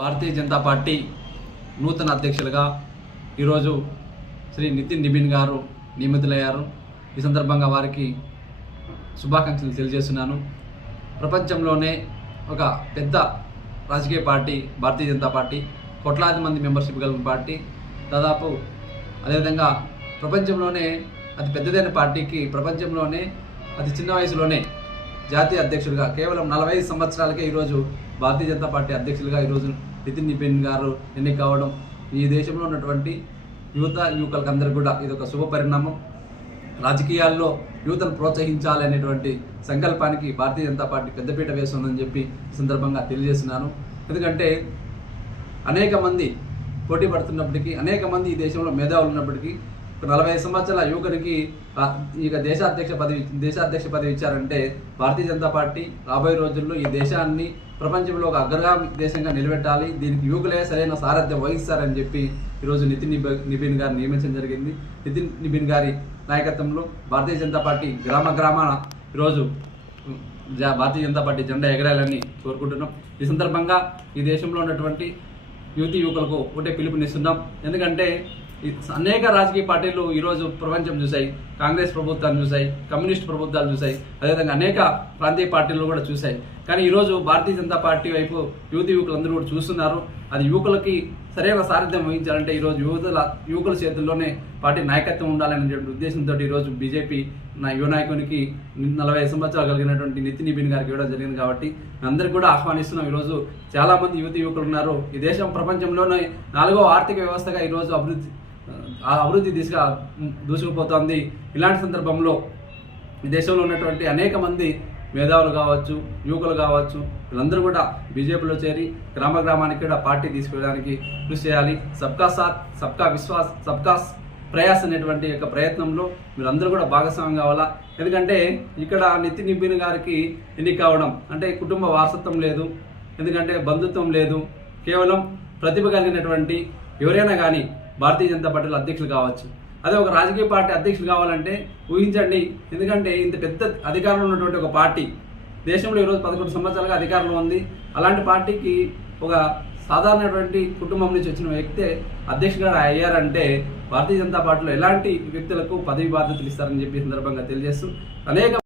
Bharatiya Janata party నూతన అధ్యక్షులుగా ఈరోజు శ్రీ నితిన్ నిబిన్ గారు నియమితులయ్యారు. ఈ సందర్భంగా వారికి శుభాకాంక్షలు తెలియజేస్తున్నాను. ప్రపంచంలోనే ఒక పెద్ద రాజకీయ పార్టీ భారతీయ జనతా పార్టీ, కోట్లాది మంది మెంబర్షిప్ కలిగిన పార్టీ, దాదాపు అదేవిధంగా ప్రపంచంలోనే అతి పెద్దదైన పార్టీకి ప్రపంచంలోనే అతి చిన్న వయసులోనే జాతీయ అధ్యక్షులుగా కేవలం 45 సంవత్సరాలకే ఈరోజు భారతీయ జనతా పార్టీ అధ్యక్షులుగా ఈరోజు నితిన్ నిబిన్ గారు ఎన్నిక కావడం ఈ దేశంలో ఉన్నటువంటి యువకులకు అందరికీ కూడా ఇది ఒక శుభ పరిణామం. రాజకీయాల్లో యువతను ప్రోత్సహించాలి అనేటువంటి సంకల్పానికి భారతీయ జనతా పార్టీ పెద్దపీట వేస్తుందని చెప్పి ఈ సందర్భంగా తెలియజేస్తున్నాను. ఎందుకంటే అనేక మంది పోటీ పడుతున్నప్పటికీ, అనేక మంది ఈ దేశంలో మేధావులు ఉన్నప్పటికీ 45 సంవత్సరాల యువకునికి ఇక దేశాధ్యక్ష పదవి ఇచ్చారంటే భారతీయ జనతా పార్టీ రాబోయే రోజుల్లో ఈ దేశాన్ని ప్రపంచంలో ఒక అగ్రగామి దేశంగా నిలబెట్టాలి, దీనికి యువకులే సరైన సారథ్యం వహిస్తారని చెప్పి ఈరోజు నితిన్ నిబిన్ గారు నియమించడం జరిగింది. నితిన్ నిబిన్ గారి నాయకత్వంలో భారతీయ జనతా పార్టీ గ్రామాన ఈరోజు భారతీయ జనతా పార్టీ జెండా ఎగరాలని కోరుకుంటున్నాం. ఈ సందర్భంగా ఈ దేశంలో ఉన్నటువంటి యువకులకు ఒకటే పిలుపునిస్తున్నాం. ఎందుకంటే అనేక రాజకీయ పార్టీలు ఈరోజు ప్రపంచం చూశాయి, కాంగ్రెస్ ప్రభుత్వాన్ని చూశాయి, కమ్యూనిస్ట్ ప్రభుత్వాలు చూశాయి, అదేవిధంగా అనేక ప్రాంతీయ పార్టీలు కూడా చూశాయి. కానీ ఈరోజు భారతీయ జనతా పార్టీ వైపు యువకులందరూ కూడా చూస్తున్నారు. అది యువకులకి సరైన సారథ్యం వహించాలంటే ఈరోజు యువకుల చేతుల్లోనే పార్టీ నాయకత్వం ఉండాలనే ఉద్దేశంతో ఈరోజు బీజేపీ యువ నాయకునికి 45 సంవత్సరాలు కలిగినటువంటి నితిన్ నిబిన్ గారికి ఇవ్వడం జరిగింది. కాబట్టి అందరికీ కూడా ఆహ్వానిస్తున్నాం. ఈరోజు చాలా మంది యువకులు ఉన్నారు. ఈ దేశం ప్రపంచంలోనే 4వ ఆర్థిక వ్యవస్థగా ఈరోజు అభివృద్ధి దిశగా దూసుకుపోతోంది. ఇలాంటి సందర్భంలో ఈ దేశంలో ఉన్నటువంటి అనేక మంది మేధావులు కావచ్చు, యువకులు కావచ్చు, వీళ్ళందరూ కూడా బీజేపీలో చేరి గ్రామానికి కూడా పార్టీ తీసుకెళ్ళడానికి కృషి చేయాలి. సబ్కా సాత్, సబ్కా విశ్వాస్, సబ్కా ప్రయాస్ అనేటువంటి యొక్క ప్రయత్నంలో మీరందరూ కూడా భాగస్వామ్యం కావాలా. ఎందుకంటే ఇక్కడ నితిన్ నిబిన్ గారికి ఎన్నిక కావడం అంటే కుటుంబ వారసత్వం లేదు, ఎందుకంటే బంధుత్వం లేదు, కేవలం ప్రతిభ కలిగినటువంటి ఎవరైనా కానీ భారతీయ జనతా పార్టీలో అధ్యక్షులు కావచ్చు. అదే ఒక రాజకీయ పార్టీ అధ్యక్షులు కావాలంటే ఊహించండి. ఎందుకంటే ఇంత పెద్ద అధికారంలో ఉన్నటువంటి ఒక పార్టీ దేశంలో ఈరోజు 11 సంవత్సరాలుగా అధికారంలో ఉంది. అలాంటి పార్టీకి ఒక సాధారణటువంటి కుటుంబం నుంచి వచ్చిన వ్యక్తే అధ్యక్షుడిగా అయ్యారంటే భారతీయ జనతా పార్టీలో ఎలాంటి వ్యక్తులకు పదవి బాధ్యతలు ఇస్తారని చెప్పి సందర్భంగా తెలియజేస్తూ అనేక